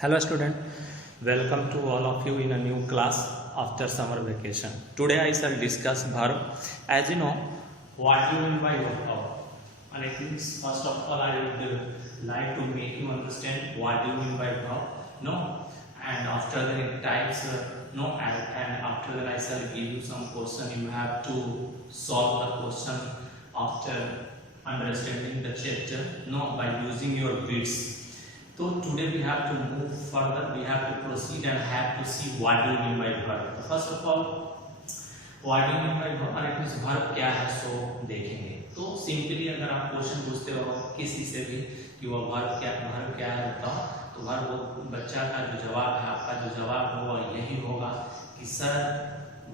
Hello student, welcome to all of you in a new class after summer vacation. Today I shall discuss verb. As you know, what do you mean by verb? And I think first of all I would like to make you understand what do you mean by verb. No, and after the types, and after that I shall give you some question. You have to solve the question after understanding the chapter. No, by using your bits. So today we have to move further, we have to proceed and have to see what do you mean by verb. First of all, what do you mean by verb? और इस verb क्या है सो देखेंगे. तो simply अगर आप question पूछते हो किसी से भी कि वो verb क्या है बताओ, तो verb बच्चा का जो जवाब है, आपका जो जवाब होगा यही होगा कि sir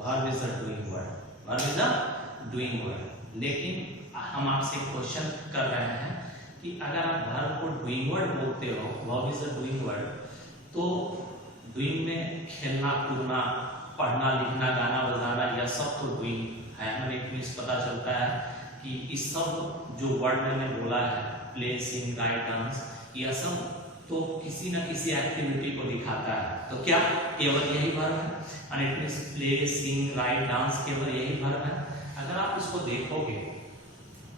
verb is a doing word. Verb is a doing word. लेकिन हम आपसे क्वेश्चन कर रहे हैं कि अगर आप वर्ब को डूइंग वर्ड बोलते हो, verb is a doing word, तो डूइंग में खेलना कूदना पढ़ना लिखना गाना बजाना यह सब तो डूइंग है. हमें एक मिस पता चलता है कि इस सब जो वर्ड मैंने बोला है, प्ले सिंग राइट डांस, यह सब तो किसी न किसी एक्टिविटी को दिखाता है. तो क्या केवल यही वर्ब है? And it means play sing right dance केवल यही वर्ब है? अगर आप इसको देखोगे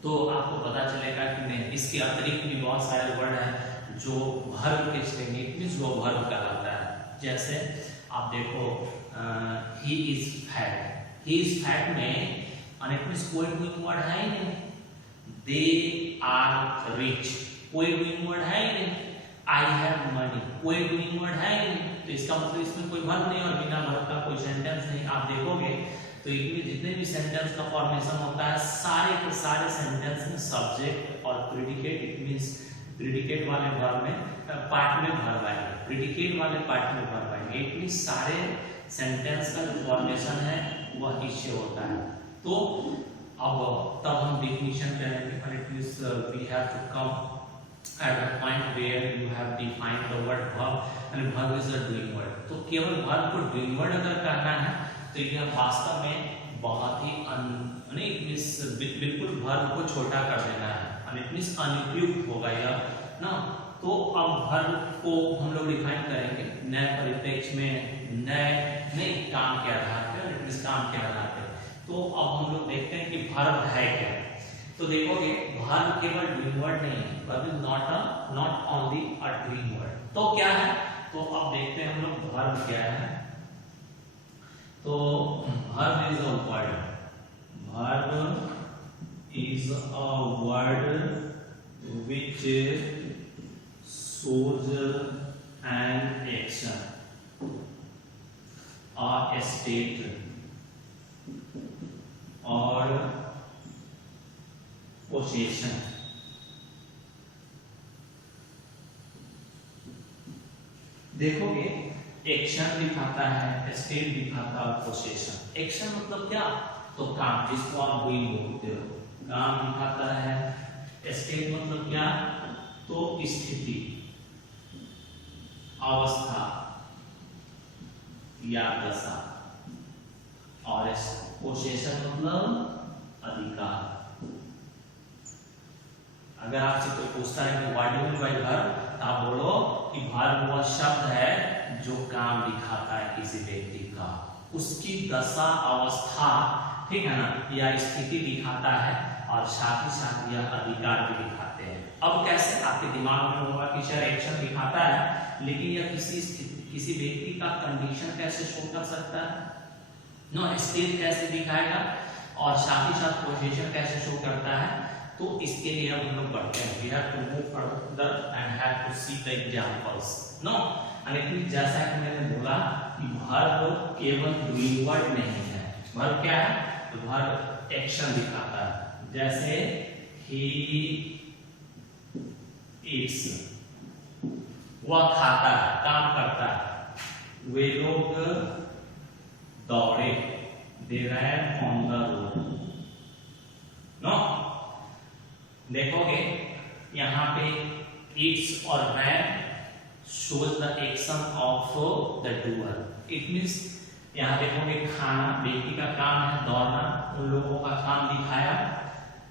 तो आपको पता चलेगा कि नहीं, इसके अतिरिक्त भी बहुत सारे वर्ड हैं जो वर्ब के श्रेणी मींस वो वर्ब कहलाता है. जैसे आप देखो he is fat. He is fat में इट मींस कोई डूइंग वर्ड है ही नहीं. दे आर रिच कोई डूइंग वर्ड है ही नहीं. आई हैव मनी कोई डूइंग वर्ड है ही नहीं. तो इसका मतलब इसमें कोई वर्ब नहीं और बिना वर्ब का कोई सेंटेंस नहीं. आप देखोगे तो इसमें जितने भी सेंटेंस का फॉर्मेशन होता है सारे के सारे सेंटेंस में सब्जेक्ट और प्रेडिकेट, इट मींस प्रेडिकेट वाले वर्ब में पार्ट में वर्ब आएंगे, प्रेडिकेट वाले पार्ट में वर्ब आएंगे. इट मींस सारे सेंटेंस का जो फॉर्मेशन है वह इससे होता है. तो अब तब हम डिफिनीशन करेंगे. और it means we have to come at the point where you have defined the word verb and verb is a doing word. तो केवल verb को doing word अगर कहना है तो यह वास्तव में बहुत ही बिल्कुल वर्ब को छोटा कर देना है. अनुपयुक्त होगा यह ना. तो अब वर्ब को हम लोग डिफाइन करेंगे नए परिप्रेक्ष्य में, नए काम के आधार पर, काम के आधार पर. तो अब हम लोग देखते हैं कि वर्ब है क्या. तो देखोगे वर्ब केवल डूइंग वर्ड नहीं है. Verb is not only a doing word. तो क्या है? तो अब देखते हैं हम लोग वर्ब क्या है. तो verb is a word. Verb is a word which shows an action or a state or possession. देखोगे एक्शन दिखाता है, स्टेट दिखाता है, पोसेशन. एक्शन मतलब क्या? तो काम, जिसको आप डूइंग बोलते हो, काम दिखाता है. स्टेट मतलब क्या? तो स्थिति, अवस्था या दशा. और पोसेशन मतलब अधिकार. अगर आपसे कोई पूछता है कि what do you mean by verb, आप बोलो कि वर्ब वह शब्द है जो काम दिखाता है किसी व्यक्ति का, उसकी दशा अवस्था, ठीक है ना, या स्थिति दिखाता है और साथ ही साथ यह अधिकार भी दिखाते हैं. अब कैसे? आपके दिमाग में होगा कि सर एक्शन दिखाता है लेकिन यह किसी व्यक्ति का कंडीशन कैसे शो कर सकता है, नो, स्टेट कैसे दिखाएगा और साथ ही साथ पोजीशन कैसे शो करता है. तो इसके लिए हम लोग पढ़ते हैं. We have to move further and have to see the examples. No, लेकिन जैसा कि मैंने बोला कि वर्ब केवल डूइंग वर्ड नहीं है. वर्ब क्या है? तो वर्ब एक्शन दिखाता है. जैसे ही ईट्स, वह खाता है, काम करता है. वे लोग दौड़े, दे ran on the road. No, देखोगे यहाँ पे ईट्स और रैन shows the action of the doer. It means यहाँ देखोगे खाना व्यक्ति का काम है, दौड़ना उन लोगों का काम दिखाया,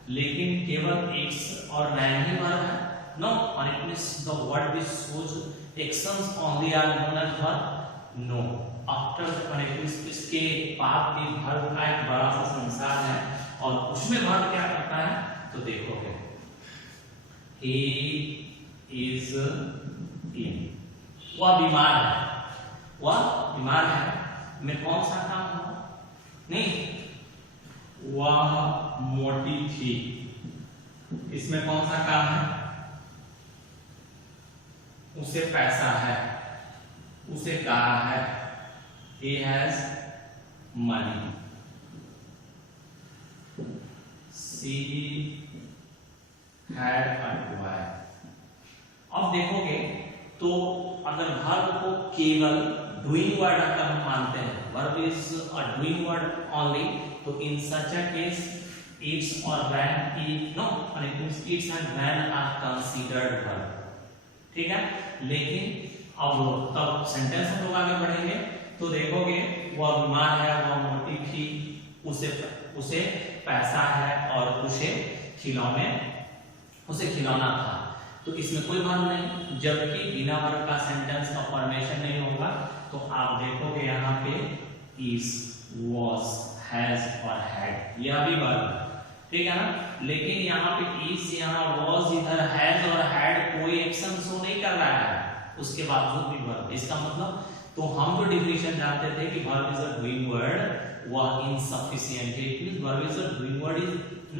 लेकिन केवल ईट्स और रैन ही वर्ब है. नो, और it means the word which shows actions only are known as verb? No. After इसके बाद भी वर्ब का एक बड़ा सा संसार है और उसमें वर्ब क्या करता है तो देखोगे he is in, वह बीमार है, वह बीमार है में कौन सा काम हुआ? नहीं, वह मोटी थी, इसमें कौन सा काम है? उसे पैसा है, उसे कार है, he has money, she had a toy। अब देखोगे तो अगर वर्ब को केवल डूइंग वर्ड अगर हम मानते हैं, verb is a doing word only, तो in such a case eats और व्हेन नो और eats and when are considered verb, ठीक है। लेकिन अब तब सेंटेंस हम लोग आगे बढ़ेंगे तो देखोगे वह बीमार है, वह मोटी थी, उसे पैसा है और उसे खिलौना था, तो इसमें कोई वर्ब नहीं, जबकि बिना वर्ब का सेंटेंस का फॉर्मेशन नहीं होगा। तो आप देखोगे यहाँ पे is, was, has और had, यह भी वर्ब, ठीक है ना। लेकिन यहाँ पे is, यहाँ was, इधर has और had कोई एक्शन शो नहीं कर रहा है, उसके बावजूद भी वर्ब। इसका मतलब तो हम तो डिफिनेशन जानते थे कि verb is a doing word, वह इनसफिशिएंट है, it means verb is a doing word is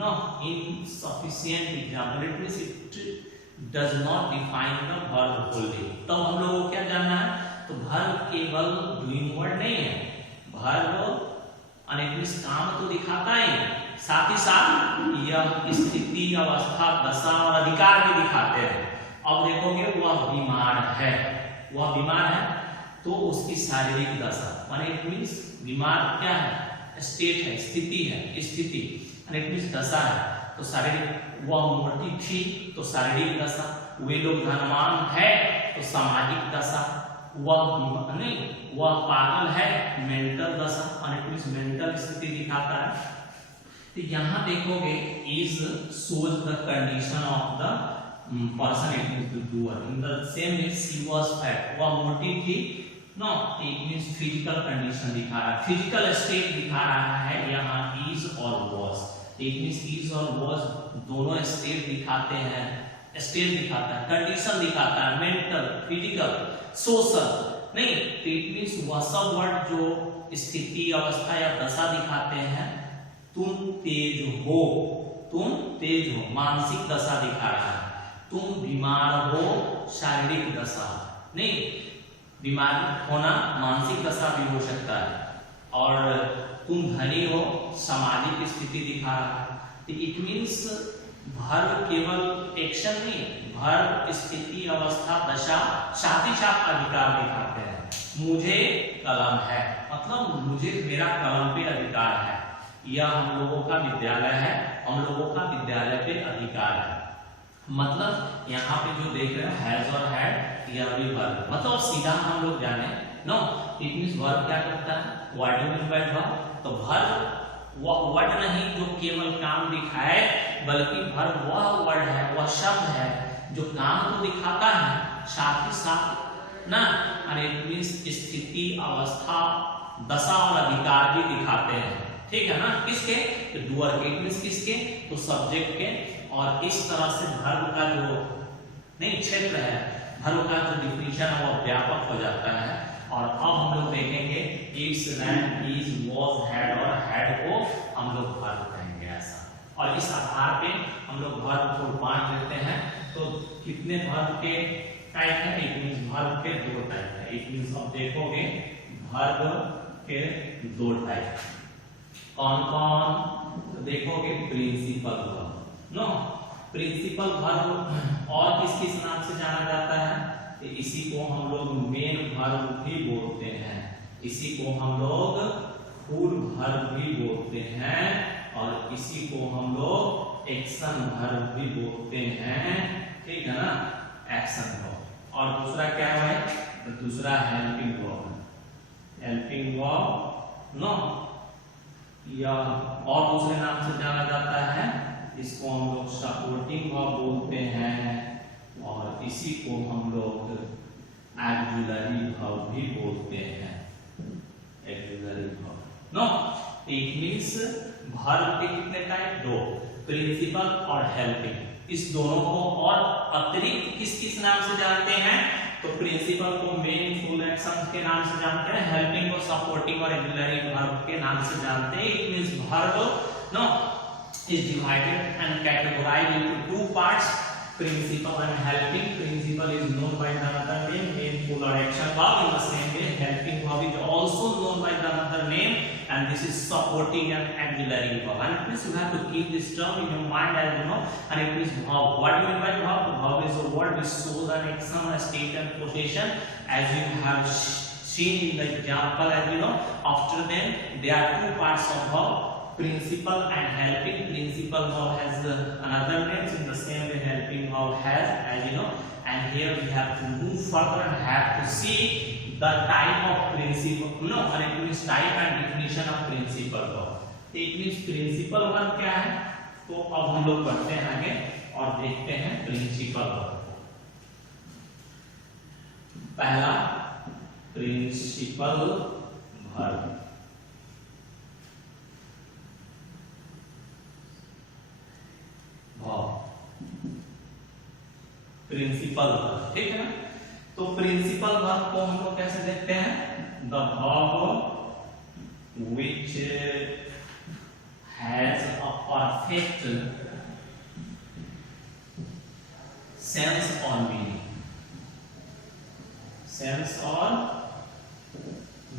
not insufficient example, it means it does not define the verb wholly। तो हम लोगों को क्या जानना है, तो verb केवल doing word नहीं है, verb अनेक काम तो दिखाता है, साथ ही साथ यह स्थिति, अवस्था, दशा और अधिकार भी दिखाते हैं। अब देखोगे वह बीमार है, वह बीमार है तो उसकी शारीरिक दशा, माने इट मींस बीमार क्या है? स्टेट है, स्थिति है, स्थिति और इट मींस दशा है, तो शारीरिक। वह मोटी थी तो शारीरिक दशा, वे लोग धनवान है तो सामाजिक दशा, वह पागल है मेंटल दशा और इट मींस मेंटल स्थिति दिखाता है। तो यहाँ देखोगे is shows the condition of the person, it means the doer, in the same way she was fat, वह मोटी थी, no it means physical condition दिखा रहा है, फिजिकल स्टेट दिखा रहा है यहाँ इज और was, इट मींस इज और was दोनों स्टेट दिखाते हैं, स्टेट दिखाता है, कंडीशन दिखाता है, मेंटल, फिजिकल, सोशल नहीं, इट मींस वह सब वर्ड जो स्थिति, अवस्था या दशा दिखाते हैं। तुम तेज हो, मानसिक दशा दिखा रहा है, तुम बीमार हो, शारीरिक दशा नहीं, बीमार होना मानसिक दशा भी हो सकता है, और तुम धनी हो, सामाजिक स्थिति दिखा रहा है। तो इट मींस वर्ब केवल एक्शन नहीं, वर्ब स्थिति, अवस्था, दशा, साथ ही साथ अधिकार दिखाते हैं। मुझे कलम है, मतलब मुझे मेरा कलम पे अधिकार है, यह हम लोगों का विद्यालय है, हम लोगों का विद्यालय पे अधिकार है। मतलब यहाँ पे जो देख रहे हैं हैज और हैड, यह भी वर्ब, मतलब सीधा हम लोग जाने नो, इट मींस वर्ब क्या करता है, what do mean by verb? तो वर्ब वह वर्ड नहीं जो केवल काम दिखाए, बल्कि वर्ब वह वर्ड है, वह शब्द है जो काम तो दिखाता है, साथ ही साथ ना इट मींस स्थिति, अवस्था, दशा और अधिकार भी दिखाते हैं, ठीक है ना। किसके? तो डूअर के, इट मींस किसके? तो सब्जेक्ट के। और इस तरह से वर्ब का जो नहीं क्षेत्र है, वर्ब का जो डिफिनीशन है वो व्यापक हो जाता है। और अब हम लोग देखेंगे eats, ran, is, was, had और हैड को हम लोग वर्ब कहेंगे ऐसा। और इस आधार पे हम लोग वर्ब को बांट लेते हैं। तो कितने वर्ब के टाइप है? इट मींस वर्ब के दो टाइप है। इट मींस अब देखोगे वर्ब के दो टाइप कौन कौन? तो देखोगे principal verb, no principal verb और किस किस नाम से जाना जाता है? तो इसी को हम लोग मेन वर्ब भी बोलते हैं, इसी को हम लोग फुल वर्ब भी बोलते हैं, और इसी को हम लोग एक्शन वर्ब भी बोलते हैं, ठीक है ना, एक्शन वर्ब। और दूसरा क्या है? तो दूसरा helping verb, helping verb no, या और दूसरे नाम से जाना जाता है, इसको हम लोग सपोर्टिंग वर्ब बोलते हैं, और इसी को हम लोग एक्सिलरी वर्ब भी बोलते हैं, auxiliary verb. No, it means verb के कितने टाइप? दो, प्रिंसिपल और हेल्पिंग। इस दोनों को और अतिरिक्त किस किस नाम से जानते हैं? तो प्रिंसिपल को मेन फुल एक्शन के नाम से जानते हैं, हेल्पिंग को सपोर्टिंग और एक्सिलरी वर्ब के नाम से जानते हैं। It means verb no is divided and categorized into two parts, principal and helping. Principal is known by the other name, main full or action verb. In the same way, helping verb is also known by the other name, and this is supporting and auxiliary verb. And please you have to keep this term in your mind, as you know. And it is verb. What do you mean by verb? Verb is a word which shows an action, a state and position, as you have seen in the example. As you know, after them there are two parts of verb, principal and helping. Principal verb has another names, in the same way helping verb has, as you know. And here we have to move further and have to see the type of principal, no, and it means type and definition of principal verb. It means principal verb क्या है? तो अब हम लोग बढ़ते हैं आगे और देखते हैं प्रिंसिपल वर्ब। पहला प्रिंसिपल वर्ब, प्रिंसिपल वर्ब, ठीक है ना? तो प्रिंसिपल वर्ब को हम लोग कैसे देखते हैं? The verb which has a perfect sense और मीनिंग, सेंस और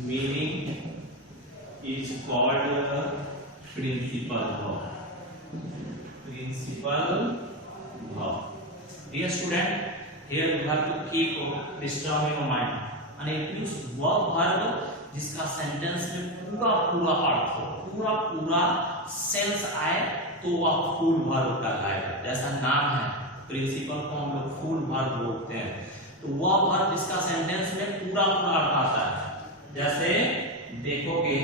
meaning is called principal verb, principal verb. Dear student, here you have to keep this term in your mind. And it means verb जिसका sentence में पूरा पूरा अर्थ हो, पूरा पूरा sense आए, तो वह फुल वर्ब कहलाएगा। जैसा नाम है प्रिंसिपल को हम लोग फुल वर्ब बोलते हैं, तो वह वर्ब जिसका सेंटेंस में पूरा पूरा अर्थ आता है। जैसे देखोगे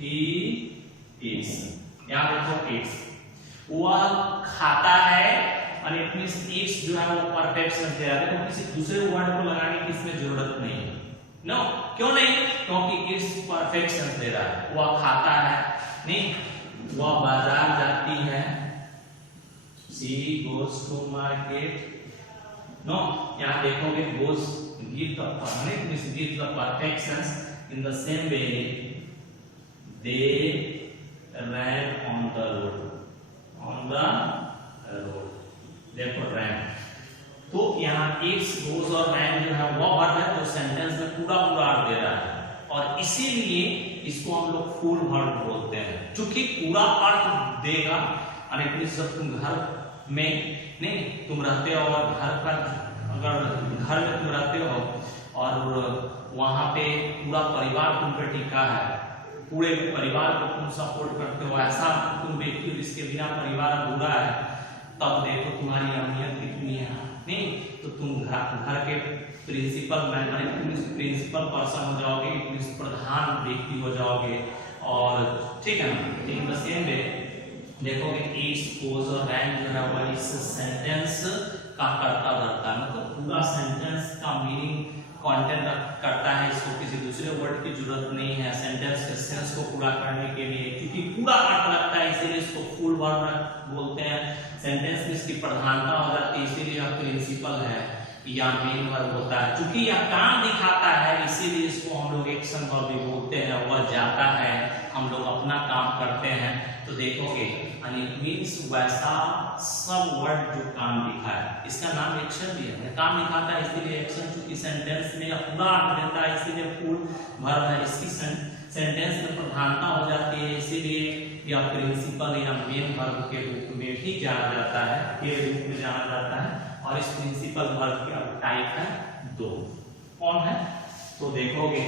he eats, यहाँ देखो eats, वह खाता है, और इट मींस इट्स जो है वो परफेक्ट सेंस दे रहा है, तो किसी दूसरे वर्ड को लगाने की इसमें जरूरत नहीं है। नो, क्यों नहीं? क्योंकि इट्स परफेक्ट सेंस दे रहा है। वह खाता है नहीं, वह बाजार जाती है, she goes to market. No, यहाँ देखोगे goes give the perfect means give the perfect sense. In the same way they ran on the road, on the road, देखो रैन। तो यहाँ इट्स गोस और रैन जो है वो वर्ब है, तो सेंटेंस में पूरा पूरा अर्थ दे रहा है, और इसीलिए इसको हम लोग फुल वर्ब बोलते हैं, क्योंकि पूरा अर्थ देगा। और इट मींस जब तुम घर में नहीं तुम रहते हो, और घर पर अगर घर में तुम रहते हो और वहां पे पूरा परिवार तुम पर टिका है, पूरे परिवार को तुम सपोर्ट करते हो, ऐसा तुम व्यक्ति हो जिसके बिना परिवार अधूरा है, तब देखो तुम्हारी अहमियत कितनी है नहीं? तो तुम घर के प्रिंसिपल मेंबर, प्रिंसिपल पर्सन हो जाओगे, प्रधान व्यक्ति हो जाओगे, और ठीक है ना? इन द सेम वे देखोगे इट्स गोस और रैन जो है वो इस सेंटेंस का कर्ता धर्ता, मतलब पूरा सेंटेंस का मीनिंग कंटेंट करता है, इसको किसी दूसरे वर्ड की जरूरत नहीं है सेंटेंस के सेंस को पूरा करने के लिए, क्योंकि पूरा अर्थ लगता है, इसीलिए इसको फुल वर्ब बोलते हैं। सेंटेंस में इसकी प्रधानता हो जाती है, इसीलिए यह प्रिंसिपल है या मेन वर्ब होता है। क्योंकि यह काम दिखाता है, इसीलिए इसको हम लोग एक्शन वर्ब भी बोलते हैं। वह जाता है, हम लोग अपना काम करते हैं, तो देखोगे एंड इट मींस वैसा सब वर्ड जो काम दिखाए, इसका नाम एक्शन भी है, काम दिखाता है इसीलिए एक्शन, क्योंकि सेंटेंस में पूरा अर्थ देता है इसीलिए फुल वर्ब है। इसकी सेंटेंस में प्रधानता हो जाती है, इसीलिए यह प्रिंसिपल या मेन वर्ब के रूप में भी जाना जाता है, के रूप में जाना जाता है। और इस प्रिंसिपल वर्ब के टाइप है दो, कौन है? तो देखोगे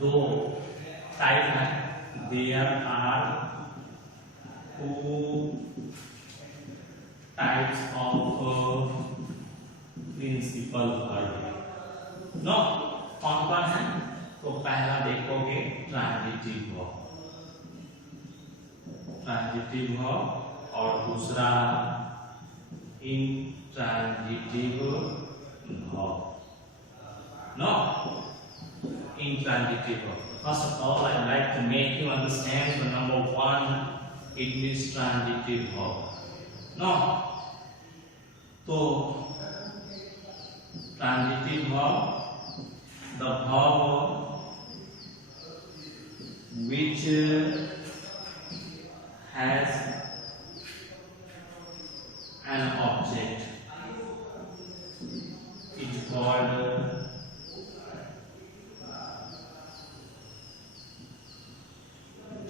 दो टाइप है, there are two types of principal verb। No, कौन कौन है? तो पहला देखोगे ट्रांजिटिव वर्ब, ट्रांजिटिव वर्ब, और दूसरा intransitive verb. No, intransitive verb. First of all, I like to make you understand the number one. It means transitive verb. No, so transitive verb, the verb which has an object is called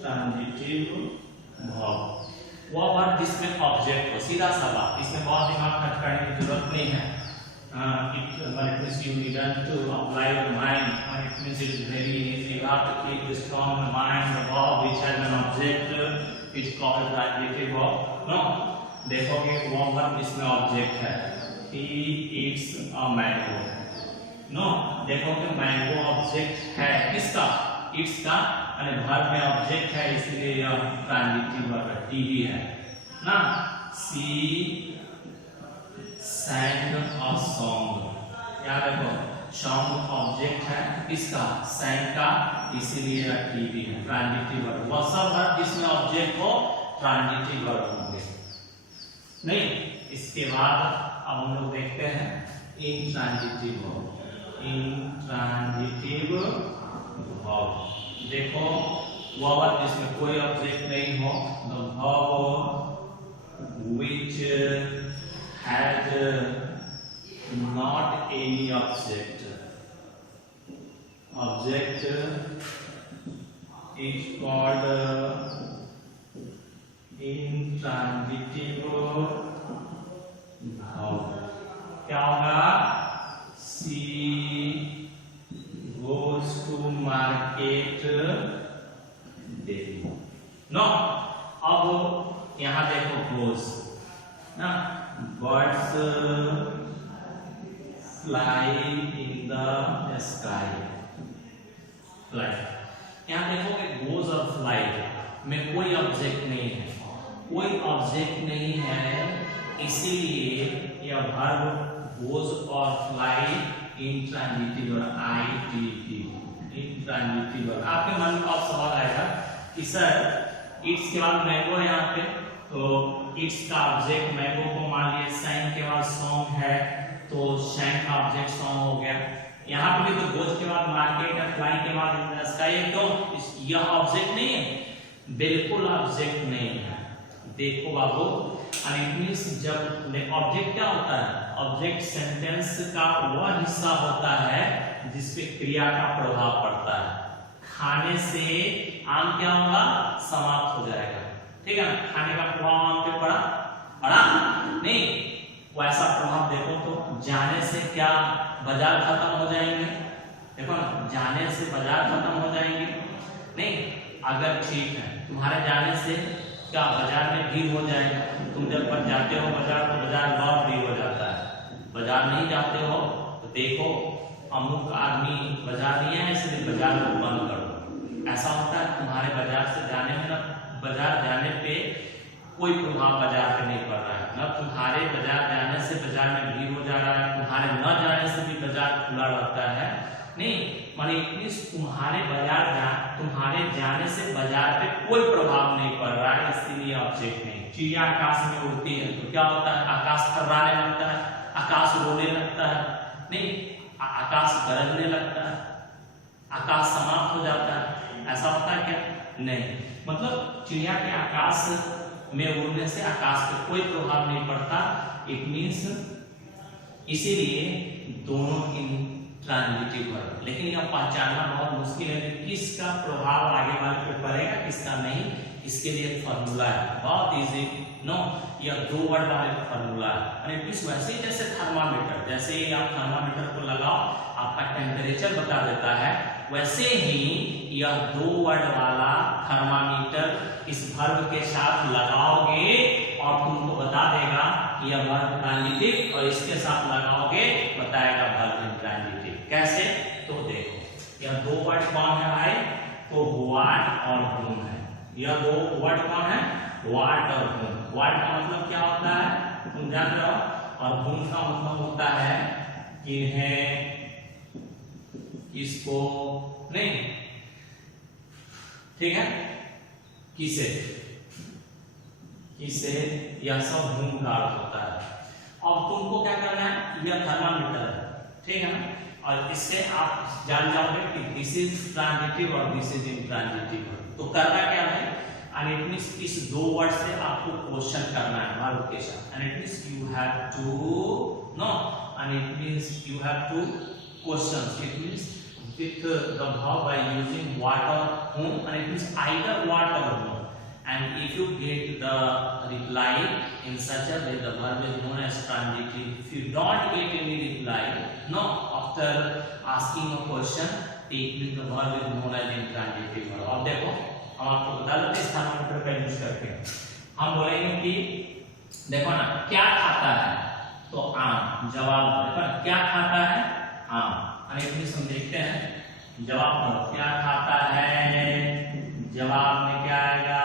transitive verb. वो verb जिसमें object हो, सीधा सा बात, इसमें बहुत दिमाग खर्च करने की जरूरत नहीं है। When it means you need to apply your mind, when it means it is very easy, you have to keep this strong mind. The verb which has an object is called transitive verb. No, देखोगे वो verb जिसमें object है, he eats a mango. No, देखोगे mango object है किसका? It's का, और verb में ऑब्जेक्ट है इसलिए यह ट्रांजिटिव वर्ब है, टीवी है ना। सी sang a song, क्या देखो सॉन्ग ऑब्जेक्ट है किसका? sang का, इसीलिए यह टीवी है, ट्रांजिटिव वर्ब। वह सब वर्ब जिसमें ऑब्जेक्ट हो ट्रांजिटिव वर्ब होंगे। नहीं, इसके बाद अब हम लोग देखते हैं इंट्रांजिटिव वर्ब। इंट्रांजिटिव वर्ब देखो वह वर्ब जिसमें कोई ऑब्जेक्ट नहीं हो, the verb which has not any object is called intransitive verb। क्या होगा? She goes to market daily। No, अब यहाँ देखो goes ना, birds fly in the sky, fly। यहाँ देखो कि goes और fly में कोई ऑब्जेक्ट नहीं है, कोई ऑब्जेक्ट नहीं है, इसीलिए यह वर्ब goes और fly इंट्रांजिटिव और ITT इंट्रांजिटिव वर्ब। आपके मन में अब सवाल आएगा कि सर इट्स के बाद मैंगो है यहाँ पे, तो इट्स का ऑब्जेक्ट मैंगो को मान लिए, सैंग के बाद सॉन्ग है तो सैंग का ऑब्जेक्ट सॉन्ग हो गया। यहाँ पे भी तो गोज के बाद मार्केट है, फ्लाई के बाद स्काई, तो यह ऑब्जेक्ट नहीं है, बिल्कुल ऑब्जेक्ट नहीं है। देखो बाबू, एंड इट मींस जब ऑब्जेक्ट क्या होता है? ऑब्जेक्ट सेंटेंस का वह हिस्सा होता है जिसपे क्रिया का प्रभाव पड़ता है। खाने से आम क्या होगा? समाप्त हो जाएगा, ठीक है ना। खाने का प्रभाव आम पे पड़ा नहीं, वैसा प्रभाव देखो तो जाने से क्या बाजार खत्म हो जाएंगे? देखो ना, जाने से बाजार खत्म हो जाएंगे नहीं। अगर ठीक है, तुम्हारे जाने से क्या बाजार में भीड़ हो जाएगा? तुम जब पर जाते हो बाजार तो बाजार बहुत भीड़ हो जाता है। बाजार नहीं जाते हो तो देखो अमुक आदमी बाजार नहीं है इसलिए बाजार को बंद कर दो, ऐसा होता है। तुम्हारे बाजार से जाने में ना, बाजार जाने पे कोई प्रभाव बाजार पे नहीं पड़ रहा है, ना तुम्हारे बाजार जाने से बाजार में भीड़ हो जा रहा है, तुम्हारे न जाने से भी बाजार खुला रहता है नहीं। माने तुम्हारे जाने से बाजार पे कोई प्रभाव नहीं पड़ रहा है, इसीलिए ऑब्जेक्ट नहीं। चिड़िया आकाश में उड़ती है तो क्या होता है? आकाश थर्राने लगता है, आकाश रोने लगता है नहीं, आकाश गरजने लगता है, आकाश समाप्त हो जाता है, ऐसा होता है क्या? नहीं। मतलब चिड़िया के आकाश में उड़ने से आकाश पे कोई प्रभाव नहीं पड़ता। इट मींस इसीलिए दोनों इंट्रांजिटिव वर्ब। लेकिन यह पहचानना बहुत मुश्किल है कि किसका प्रभाव आगे वाले पे पड़ेगा, किसका नहीं। इसके लिए फॉर्मूला है, बहुत इजी। नो, यह दो वर्ड वाले फॉर्मूला है। वैसे ही जैसे थर्मामीटर, जैसे ही आप थर्मामीटर को लगाओ आपका टेम्परेचर बता देता है, वैसे ही यह दो वर्ड वाला थर्मामीटर इस वर्ब के साथ लगाओगे और तुमको बता देगा कि यह वर्ब ट्रांजिटिव, और इसके साथ लगाओगे बताएगा वर्ब इंट्रांजिटिव। कैसे? तो देखो, यह दो वर्ड कौन है भाई? तो व्हाट और whom है। यह दो वर्ड कौन है? व्हाट और whom। व्हाट का मतलब क्या होता है तुम जान रहे हो, और whom का मतलब होता है किन्हें इसको नहीं, ठीक है, किसे, किसे, यह सब होम का अर्थ होता है। अब तुमको क्या करना है, यह थर्मामीटर है, ठीक है ना, और इससे आप जान जाओगे कि दिस इज ट्रांजिटिव और दिस इज इंट्रांजिटिव। तो करना क्या है, एंड इट मींस इस दो वर्ड से आपको क्वेश्चन करना है, वर्ब के साथ, and it means you have to know, and it means you have to questions, it means with the verb by using what or whom, and it means either what or whom, and if you get the reply in such a way, the verb is known as transitive. If you don't get any reply, no, after asking a question, it means the verb is known as intransitive verb. अब देखो हम आपको बता देते हैं thermometer का use करके हम बोलेंगे कि देखो ना, क्या खाता है, तो आम, जवाब देखो ना, क्या खाता है, आम, और एक मिनट हम देखते हैं जवाब में क्या खाता है, जवाब में क्या आएगा,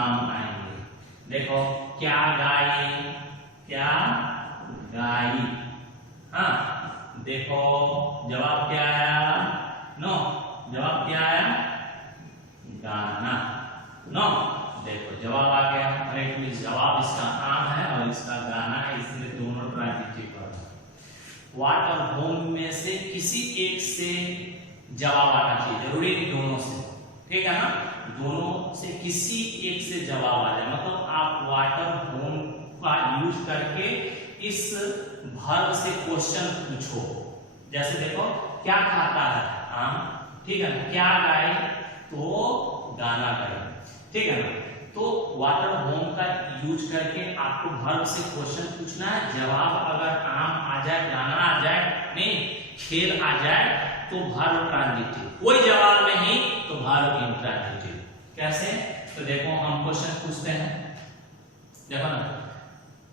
आम आएंगे। देखो क्या गाई, क्या गाई, हाँ, देखो जवाब क्या आया, नो, जवाब क्या आया, गाना, नो, देखो जवाब आ गया, राइट, मींस जवाब इसका आम है और इसका गाना है, इसलिए दोनों ट्रांजिटिव वर्ब है। व्हाट और होम में से किसी एक से जवाब आना चाहिए, जरूरी नहीं दोनों से, ठीक है ना, दोनों से किसी एक से जवाब आ जाए, मतलब आप व्हाट और होम का यूज करके इस वर्ब से क्वेश्चन पूछो। जैसे देखो क्या खाता है, आम, ठीक है ना, क्या गाए, तो गाना गाए, ठीक है ना। तो व्हाट और होम का यूज करके आपको वर्ब से क्वेश्चन पूछना है, जवाब अगर आम आ जाए, गाना आ जाए, नहीं खेल आ जाए, तो वर्ब ट्रांजिटिव, कोई जवाब नहीं तो वर्ब इंट्रांजिटिव। कैसे, तो देखो हम क्वेश्चन पूछते हैं, देखो ना,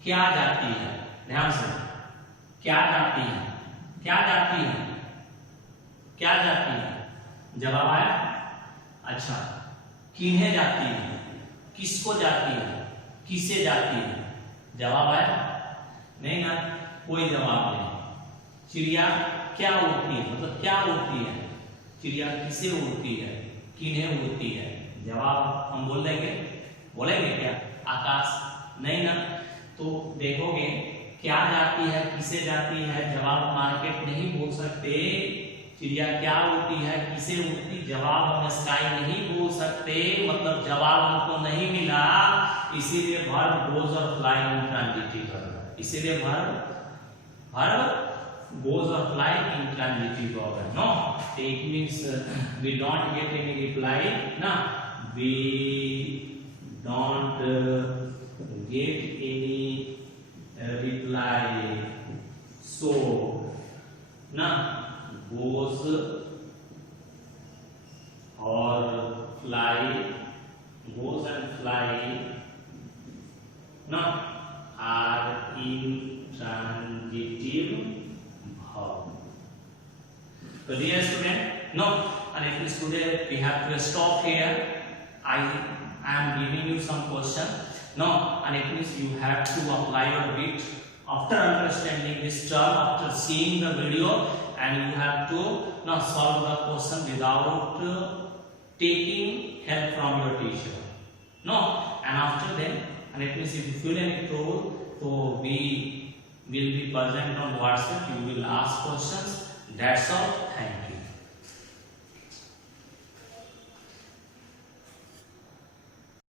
क्या जाती है, ध्यान से, क्या जाती है, क्या जाती है, क्या जाती है, जवाब आया, अच्छा, किन्हें जाती है, किसको जाती है, किसे जाती है, जवाब आया, नहीं ना, कोई जवाब नहीं। चिड़िया क्या उड़ती है, मतलब क्या उड़ती है, चिड़िया किसे उड़ती है, किन्हें उड़ती है, जवाब हम बोल देंगे, बोलेंगे क्या, आकाश, नहीं ना। तो देखोगे क्या जाती है, किसे जाती है, जवाब मार्केट नहीं बोल सकते, चिड़िया क्या उड़ती है, किसे उड़ती, जवाब हम स्काई नहीं बोल सकते, मतलब जवाब हमको नहीं मिला, इसीलिए वर्ब गोज और फ्लाई इंट्रांजिटिव है, इसीलिए verb goes or fly intransitive verb है, no, it means we don't get any reply, na, we don't get any reply, so na, goes or fly, goes and fly, na, are intransitive. So dear student, no, and it is today we have to stop here. I am giving you some question, no, and it means you have to apply your bit after understanding this term, after seeing the video, and you have to now solve the question without taking help from your teacher, no, and after that, and it means if you feel any trouble, so we will be present on WhatsApp, you will ask questions. That's all. Thank you.